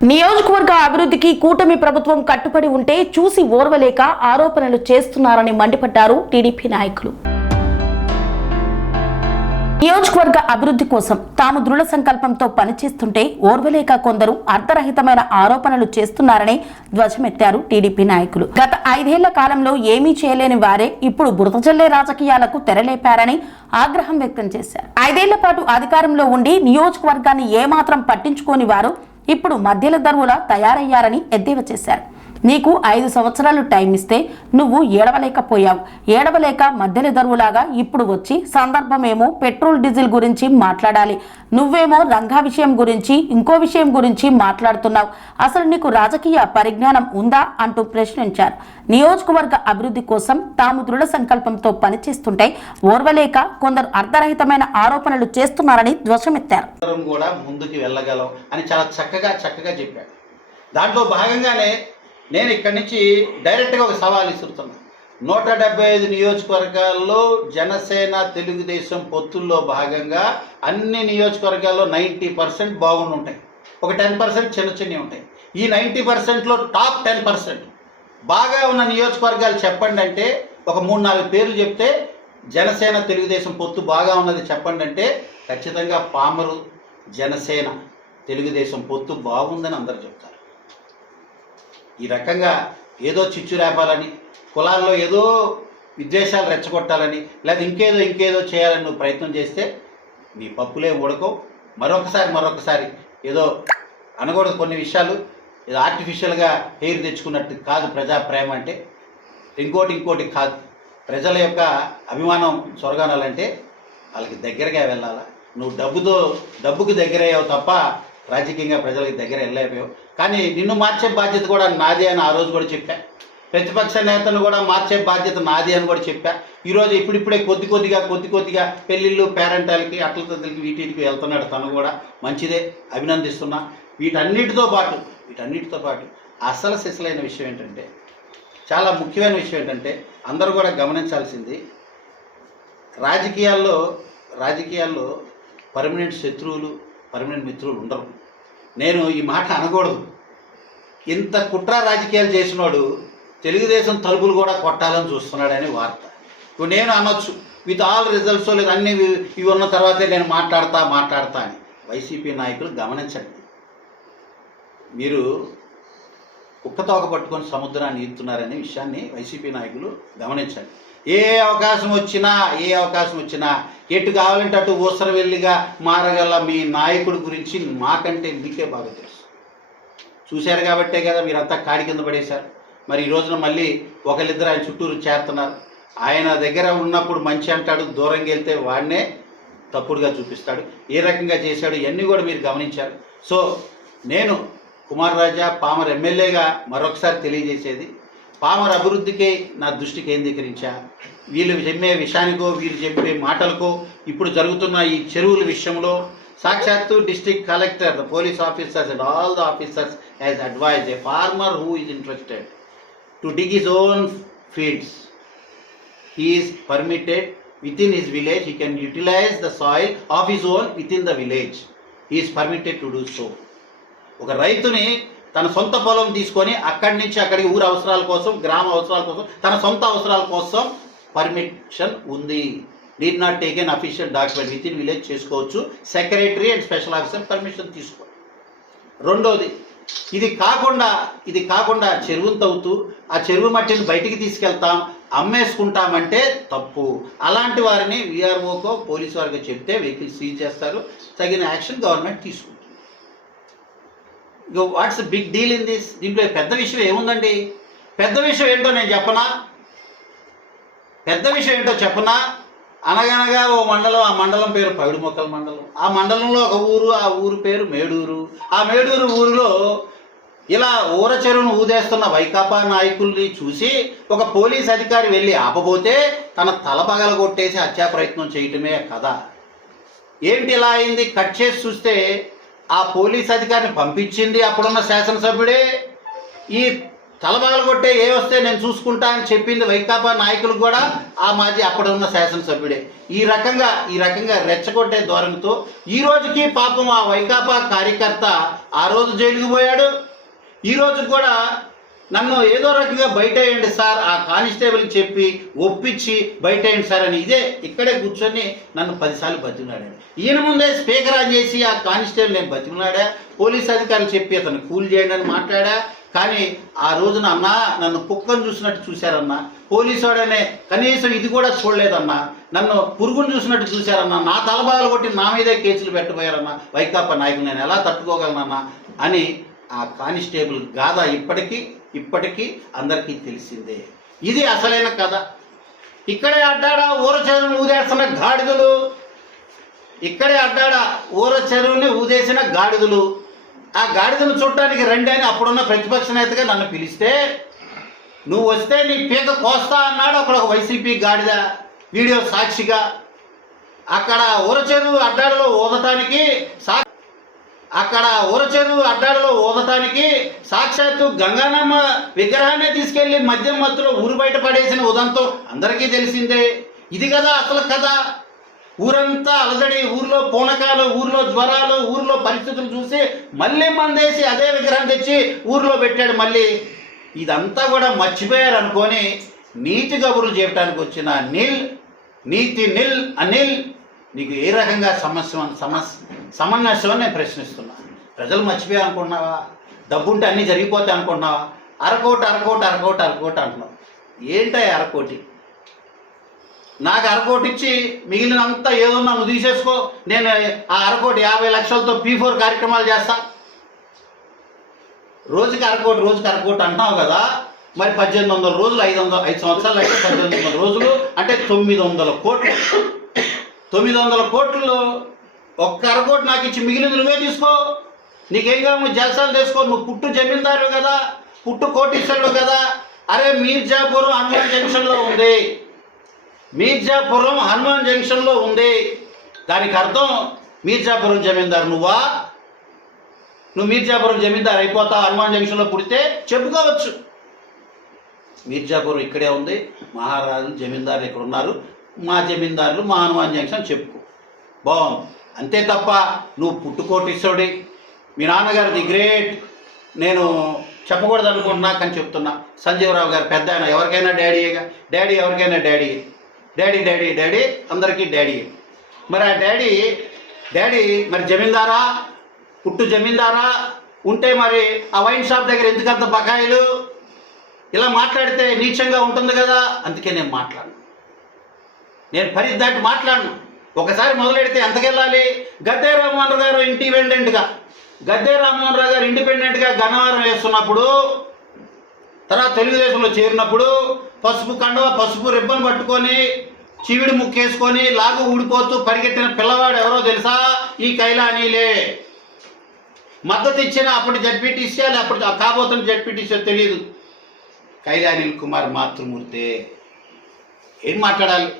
నియోజకవర్గ అభివృద్ధికి కూటమి ప్రభుత్వం కట్టుబడి ఉంటే చూసి ఓర్వలేక ఆరోపణలు చేస్తున్నారని మండిపడ్డారు టీడీపీ నాయకులు. నియోజకవర్గ అభివృద్ధి కోసం తాము దృఢ సంకల్పంతో పనిచేస్తుంటే ఓర్వలేక కొందరు అర్థరహితమైన ఆరోపణలు చేస్తున్నారని ధ్వజమెత్తారు టీడీపీ నాయకులు. గత 5 ఏళ్ల కాలంలో ఏమీ చేయలేని వారే ఇప్పుడు బురద జల్లే రాజకీయాలకు తెరలేపారని ఆగ్రహం వ్యక్తం చేశారు. 5 ఏళ్ల పాటు అధికారంలో ఉండి నియోజకవర్గాన్ని ఏమాత్రం పట్టించుకోని వారు ఇప్పుడు మధ్యల దరువులా తయారయ్యారని ఎద్దేవా చేశారు. నీకు 5 సంవత్సరాలు టైం ఇస్తే నువ్వు ఏడవలేకపోయావు. ఏడవలేక మధ్యల దరువులాగా ఇప్పుడు వచ్చి సందర్భమేమో పెట్రోల్ డీజిల్ గురించి మాట్లాడాలి, నువ్వేమో రంగా విషయం గురించి ఇంకో విషయం గురించి మాట్లాడుతున్నావు. అసలు నీకు రాజకీయ పరిజ్ఞానం ఉందా అంటూ ప్రశ్నించారు. నియోజకవర్గ అభివృద్ధి కోసం తాము దృఢ సంకల్పంతో పనిచేస్తుంటే ఓర్వలేక కొందరు అర్థరహితమైన ఆరోపణలు చేస్తున్నారని ధ్వజమెత్తారు. ముందుకు వెళ్ళగలం అని చాలా చక్కగా చెప్పాడు. దాంట్లో భాగంగానే నేను ఇక్కడి నుంచి డైరెక్ట్గా ఒక సవాల్ ఇస్తున్నాను. 175 నియోజకవర్గాల్లో జనసేన తెలుగుదేశం పొత్తుల్లో భాగంగా అన్ని నియోజకవర్గాల్లో 90% బాగుండి ఉంటాయి. ఒక 10% చిన్నవి ఉంటాయి. ఈ 90%లో టాప్ 10% బాగా ఉన్న నియోజకవర్గాలు చెప్పండి అంటే ఒక 3-4 పేర్లు చెప్తే జనసేన తెలుగుదేశం పొత్తు బాగా ఉన్నది చెప్పండి అంటే ఖచ్చితంగా పామరు జనసేన తెలుగుదేశం పొత్తు బాగుందని అందరూ చెప్తారు. ఈ రకంగా ఏదో చిచ్చు రేపాలని, కులాల్లో ఏదో విద్వేషాలు రెచ్చగొట్టాలని, లేదా ఇంకేదో చేయాలని నువ్వు ప్రయత్నం చేస్తే నీ పప్పులే ఉడకో. మరొకసారి ఏదో అనకూడదు కొన్ని విషయాలు, ఏదో ఆర్టిఫిషియల్గా హెయిర్ తెచ్చుకున్నట్టు కాదు ప్రజా ప్రేమ అంటే. ఇంకోటి కాదు. ప్రజల యొక్క అభిమానం చొరగానాలంటే వాళ్ళకి దగ్గరగా వెళ్ళాలా. నువ్వు డబ్బుకి దగ్గరయ్యావు తప్ప రాజకీయంగా ప్రజలకి దగ్గర వెళ్ళలేకపోయావు. కానీ నిన్ను మార్చే బాధ్యత కూడా నాదే అని ఆ రోజు కూడా చెప్పా. ప్రతిపక్ష నేతను కూడా మార్చే బాధ్యత నాదే అని కూడా చెప్పా. ఈరోజు ఇప్పుడిప్పుడే కొద్దిగా పెళ్ళిళ్ళు, పేరెంటాలకి, అట్లతలకి వీటికి వెళ్తున్నాడు. తను కూడా మంచిదే, అభినందిస్తున్నా. వీటన్నిటితో పాటు అసలు సిసలైన విషయం ఏంటంటే, చాలా ముఖ్యమైన విషయం ఏంటంటే అందరూ కూడా గమనించాల్సింది, రాజకీయాల్లో పర్మనెంట్ శత్రువులు, పర్మనెంట్ మిత్రులు ఉండరు. నేను ఈ మాట అనకూడదు. ఇంత కుట్ర రాజకీయాలు చేసినోడు తెలుగుదేశం తలుపులు కూడా కొట్టాలని చూస్తున్నాడని వార్త. ఇప్పుడు నేను అనొచ్చు విత్ ఆల్ రిజల్ట్స్, లేదు అన్ని ఇవి ఉన్న తర్వాతే నేను మాట్లాడతా అని. వైసీపీ నాయకులు గమనించండి. మీరు కుక్కతోక పట్టుకొని సముద్రాన్ని ఈదుతున్నారనే విషయాన్ని వైసీపీ నాయకులు గమనించండి. ఏ అవకాశం వచ్చినా ఎటు కావాలంటే అటు ఊసరవెల్లిగా మారగల మీ నాయకుడి గురించి మాకంటే మీకే బాగా తెలుసు. చూశారు కాబట్టే కదా మీరంతా కాడి కింద పడేశారు. మరి ఈ రోజున మళ్ళీ ఒకళ్ళిద్దరు ఆయన చుట్టూరు చేరుతున్నారు. ఆయన దగ్గర ఉన్నప్పుడు మంచి అంటాడు, దూరంగా వెళ్తే వాడినే తప్పుడుగా చూపిస్తాడు. ఏ రకంగా చేశాడు ఇవన్నీ కూడా మీరు గమనించారు. సో నేను కుమార్ రాజా పామర్ ఎమ్మెల్యేగా మరొకసారి తెలియజేసేది, పామర్ అభివృద్ధికే నా దృష్టి కేంద్రీకరించా. వీళ్ళు చెప్పే విషయానికో, వీళ్ళు చెప్పే మాటలకో, ఇప్పుడు జరుగుతున్న ఈ చెరువుల విషయంలో సాక్షాత్తు district collector, the police officers and all the officers has advised a farmer who is interested to dig his own fields. He is permitted within his village, he can utilize the soil of his own within the village. He is permitted to do so. ఒక రైతుని తన సొంత పొలం తీసుకొని అక్కడి నుంచి అక్కడికి ఊరు అవసరాల కోసం, గ్రామ అవసరాల కోసం, తన సొంత అవసరాల కోసం పర్మిషన్ ఉంది. Need not take an official document, with in village చేసుకోవచ్చు. Secretary and special officer permission తీసుకోవాలి. రెండోది, ఇది కాకుండా చెరువును తవ్వుతూ ఆ చెరువు మట్టిని బయటికి తీసుకెళ్తాం, అమ్మేసుకుంటామంటే తప్పు. అలాంటి వారిని వీఆర్ఓకో పోలీసు వారికి చెప్తే వెహికల్ సీజ్ చేస్తారు. తగిన యాక్షన్ గవర్నమెంట్ తీసుకుంటుంది. What's big deal in this? దీంట్లో పెద్ద విషయం ఏముందండి? పెద్ద విషయం ఏంటో నేను చెప్పనా? అనగనగా ఓ మండలం, ఆ మండలం పేరు పైడుమొక్కల మండలం. ఆ మండలంలో ఒక ఊరు, ఆ ఊరు పేరు మేడూరు. ఆ మేడూరు ఊరిలో ఇలా ఊర చెరువును ఊదేస్తున్న వైకాపా నాయకుల్ని చూసి ఒక పోలీస్ అధికారి వెళ్ళి ఆపబోతే తన తల పగలగొట్టేసి హత్యా ప్రయత్నం చేయటమే కదా. ఏంటి ఇలా అయింది? కట్ చేసి చూస్తే ఆ పోలీస్ అధికారిని పంపించింది అప్పుడున్న శాసనసభ్యుడే. ఈ తలబాగలు కొట్టే ఏ వస్తే నేను చూసుకుంటా అని చెప్పింది వైకాపా నాయకులు కూడా ఆ మాజీ అప్పుడు ఉన్న శాసనసభ్యుడే. ఈ రకంగా రెచ్చగొట్టే ధోరణితో ఈ రోజుకి పాపం ఆ వైకాపా కార్యకర్త ఆ రోజు జైలుకు పోయాడు. ఈ రోజు కూడా నన్ను ఏదో రకంగా బయటేయండి సార్, ఆ కానిస్టేబుల్కి చెప్పి ఒప్పించి బయటేయండి సార్ అని ఇక్కడే కూర్చొని నన్ను 10 సార్లు బతిమలాడాడు. ఈయన ముందే స్పీకర్ ఆన్ చేసి ఆ కానిస్టేబుల్ నేను బతిమలాడా, పోలీస్ అధికారులు చెప్పి అతను కూల్ చేయండి అని మాట్లాడా. కానీ ఆ రోజున అన్నా నన్ను కుక్కను చూసినట్టు చూశారన్నా, పోలీసు వాడనే కనీసం ఇది కూడా చూడలేదన్నా, నన్ను పురుగును చూసినట్టు చూశారన్నా, నా తలబాగలు కొట్టి నా మీదే కేసులు పెట్టబోయారన్నా వైకాపా నాయకులు, నేను ఎలా తట్టుకోగలనన్నా అని ఆ కానిస్టేబుల్ గాథ ఇప్పటికీ అందరికీ తెలిసిందే. ఇది అసలైన కథ. ఇక్కడే అడ్డాడా ఊర చెరువుని ఊదేస్తున్న గాడిదలు, ఊదేసిన గాడిదలు. ఆ గాడిదను చూడటానికి రండి అని అప్పుడున్న ప్రతిపక్ష నేతగా నన్ను పిలిస్తే, నువ్వు వస్తే నీ పీక కోస్తా అన్నాడు అక్కడ ఒక వైసీపీ గాడిద వీడియో సాక్షిగా. అక్కడ ఊర చెరువు అడ్డాడలో ఊదటానికి సాక్షాత్తు గంగానమ్మ విగ్రహాన్ని తీసుకెళ్లి మద్యం మత్తులో ఊరు బయట పడేసిన ఉదంతం అందరికీ తెలిసిందే. ఇది కదా అసలు కథ. ఊరంతా అలజడి, ఊర్లో పూనకాలు, ఊర్లో జ్వరాలు, ఊర్లో పరిస్థితులు చూసి మళ్ళీ మందేసి అదే విగ్రహం తెచ్చి ఊర్లో పెట్టాడు. మళ్ళీ ఇదంతా కూడా మర్చిపోయారు అనుకొని నీతి కబుర్లు చెప్పడానికి వచ్చిన అనిల్ నీకు ఏ రకంగా సమన్వయం నేను ప్రశ్నిస్తున్నా. ప్రజలు మర్చిపోయా అనుకుంటున్నావా? డబ్బుంటే అన్నీ జరిగిపోతాయి అనుకుంటున్నావా? అరకోటి అంటున్నావు. ఏంటా అరకోటి? నాకు అరకోటి ఇచ్చి మిగిలినంతా ఏదో నువ్వు తీసేసుకో, నేను ఆ అరకోటి 50 లక్షలతో P4 కార్యక్రమాలు చేస్తా. రోజుకి అరకోటి అంటున్నావు కదా, మరి 1800 రోజులు 5 సంవత్సరాలు అయితే 1800 రోజులు అంటే 900 కోట్లు. 900 కోట్లు ఒక్క అరకోటి నాకు ఇచ్చి మిగిలింది నువ్వే తీసుకో. నీకేం కావాలి జల్సాలు తీసుకో. నువ్వు పుట్టు జమీందారు కదా, పుట్టు కోటీశ్వరుడు కదా. అరే మీర్జాపురం హనుమాన్ జంక్షన్లో ఉంది. దానికి అర్థం మీర్జాపురం జమీందారు నువ్వు మీర్జాపురం జమీందారు అయిపోతావు. హనుమాన్ జంక్షన్లో పుడితే చెప్పుకోవచ్చు. మీర్జాపురం ఇక్కడే ఉంది, మహారాజులు జమీందారులు ఇక్కడ ఉన్నారు, మా జమీందారులు మా హనుమాన్ జంక్షన్ చెప్పుకో, బాగుంది. అంతే తప్ప నువ్వు పుట్టుకోటీశ్వరుడి, మీ నాన్నగారు ది గ్రేట్, నేను చెప్పకూడదు అనుకుంటున్నా కానీ చెప్తున్నా. సంజీవరావు గారు పెద్ద ఆయన, ఎవరికైనా డాడీయేగా. డాడీ ఎవరికైనా డాడీ అందరికీ డాడీ. మరి ఆ డాడీ మరి జమీందారా, పుట్టు జమీందారా ఉంటే మరి ఆ వైన్ షాప్ దగ్గర ఎందుకంత బకాయిలు? ఇలా మాట్లాడితే నీచంగా ఉంటుంది కదా. అందుకే నేను మాట్లాడను, నేను పరిధి దాటి మాట్లాడను. ఒకసారి మొదలెడితే ఎంతకెళ్ళాలి? గద్దే రామ్మోహన్ రావు గారు ఇండిపెండెంట్గా గన్నవరం వేస్తున్నప్పుడు, తర్వాత తెలుగుదేశంలో చేరినప్పుడు పసుపు కండువ, పసుపు రిబ్బన్ పట్టుకొని చివిడి ముక్కేసుకొని లాగు ఊడిపోతూ పరిగెట్టిన పిల్లవాడు ఎవరో తెలుసా? ఈ కైలానీలే. మద్దతు ఇచ్చిన అప్పుడు జడ్పీటీసీ, అప్పుడు కాబోతున్న జడ్పీటీసీ తెలియదు, కైలానీల్ కుమార్ మాతృమూర్తి. ఏం మాట్లాడాలి?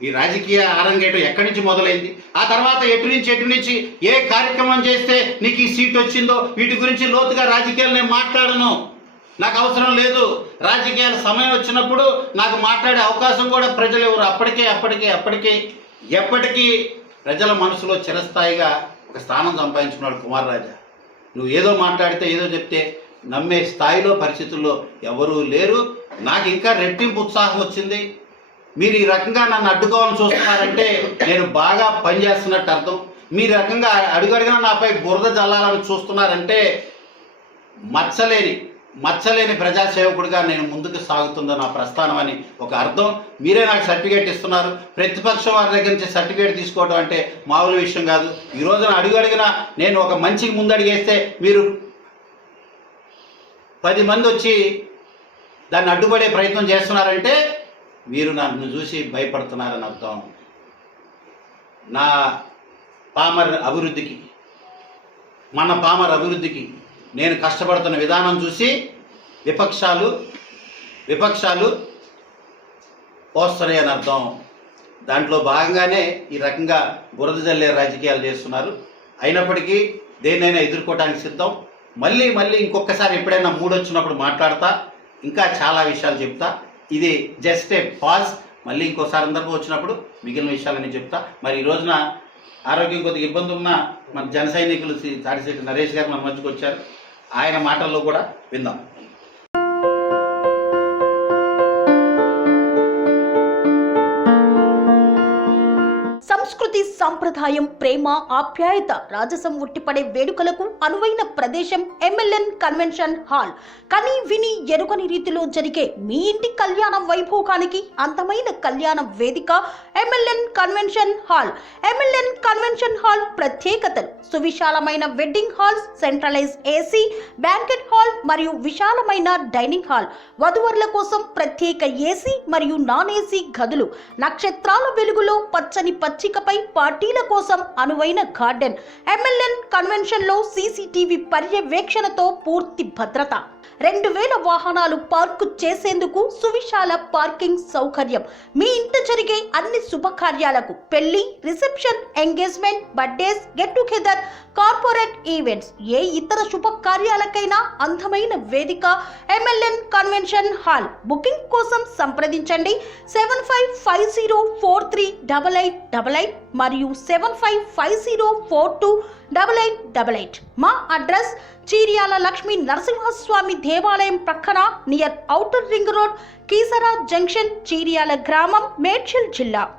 ఈ రాజకీయ ఆరంగేటం ఎక్కడి నుంచి మొదలైంది? ఆ తర్వాత ఎటు నుంచి ఏ కార్యక్రమం చేస్తే నీకు ఈ సీట్ వచ్చిందో వీటి గురించి లోతుగా రాజకీయాలు నేను మాట్లాడను. నాకు అవసరం లేదు. రాజకీయాల సమయం వచ్చినప్పుడు నాకు మాట్లాడే అవకాశం కూడా ప్రజలు ఎవరు ఎప్పటికీ ప్రజల మనసులో చిరస్థాయిగా ఒక స్థానం సంపాదించుకున్నాడు కుమార్ రాజా. నువ్వు ఏదో మాట్లాడితే ఏదో చెప్తే నమ్మే స్థాయిలో పరిస్థితుల్లో ఎవరూ లేరు. నాకు ఇంకా రెట్టింపు ఉత్సాహం వచ్చింది. మీరు ఈ రకంగా నన్ను అడ్డుకోవాలని చూస్తున్నారంటే నేను బాగా పనిచేస్తున్నట్టు అర్థం. మీరు రకంగా అడుగడుగునా నాపై బురద జల్లాలని చూస్తున్నారంటే మచ్చలేని ప్రజాసేవకుడిగా నేను ముందుకు సాగుతుందో నా ప్రస్థానం అని ఒక అర్థం. మీరే నాకు సర్టిఫికేట్ ఇస్తున్నారు. ప్రతిపక్షం వారి దగ్గర నుంచి సర్టిఫికేట్ తీసుకోవడం అంటే మామూలు విషయం కాదు. ఈ రోజున అడుగడుగునా నేను ఒక మంచికి ముందడిగేస్తే మీరు 10 మంది వచ్చి దాన్ని అడ్డుపడే ప్రయత్నం చేస్తున్నారంటే మీరు నన్ను చూసి భయపడుతున్నారని అర్థం. నా పామర్ అభివృద్ధికి నేను కష్టపడుతున్న విధానం చూసి విపక్షాలు పోస్తున్నాయని అర్థం. దాంట్లో భాగంగానే ఈ రకంగా బురద జల్లే రాజకీయాలు చేస్తున్నారు. అయినప్పటికీ దేన్నైనా ఎదుర్కోవడానికి సిద్ధం. మళ్ళీ ఇంకొకసారి ఎప్పుడైనా మూడ్ వచ్చినప్పుడు మాట్లాడతా, ఇంకా చాలా విషయాలు చెప్తా. ఇది జస్ట్ ఏ పాజ్. మళ్ళీ ఇంకో సందర్భం వచ్చినప్పుడు మిగిలిన విషయాలన్నీ చెప్తా. మరి ఈ రోజున ఆరోగ్యం కొద్దిగా ఇబ్బంది ఉన్న మన జన సైనికులు తాడిశెట్టి నరేష్ గారు మన మధ్యకు వచ్చారు. ఆయన మాటల్లో కూడా విందాం. సంస్కృతి, సంప్రదాయం, ప్రేమ, ఆప్యాయత, రాజసం ఉట్టిపడే వేడుకలకు అనువైన ప్రదేశం ఎంఎల్ఎన్ కన్వెన్షన్ హాల్. కని విని ఎరుగని రీతిలో జరిగే మీ ఇంటి కళ్యాణ వైభోగానికి అందమైన కళ్యాణ వేదిక MLN convention hall. MLN convention hall ప్రత్యేకతలు: సువిశాలమైన wedding hall, centralise AC banquet hall మరియు విశాలమైన డైనింగ్ హాల్, వధువరుల కోసం ప్రత్యేక ఏసీ మరియు నాన్ ఏసీ గదులు, నక్షత్రాల వెలుగులో పచ్చని పచ్చికపై పార్టీల కోసం అనువైన గార్డెన్. ఎంఎల్ఎన్ కన్వెన్షన్ లో సీసీటీవీ పర్యవేక్షణతో పూర్తి భద్రత, 2000 వాహనాలు పార్కు చేసేందుకు సువిశాల పార్కింగ్ సౌకర్యం. మీ ఇంట జరిగే అన్ని శుభకార్యాలకు, పెళ్లి, reception, engagement, birthdays, get together, corporate events, ఏ ఇతర శుభకార్యాలకైనా అందమైన వేదిక ఎంఎల్ఎన్ కన్వెన్షన్ హాల్. బుకింగ్ కోసం సంప్రదించండి 7550438888 మరియు 7550428888. మా అడ్రస్ చీర్యాల లక్ష్మీ నరసింహస్వామి దేవాలయం ప్రక్కన, near outer ring road, Keesara junction, Cheeryal గ్రామం, మేడ్చల్ జిల్లా.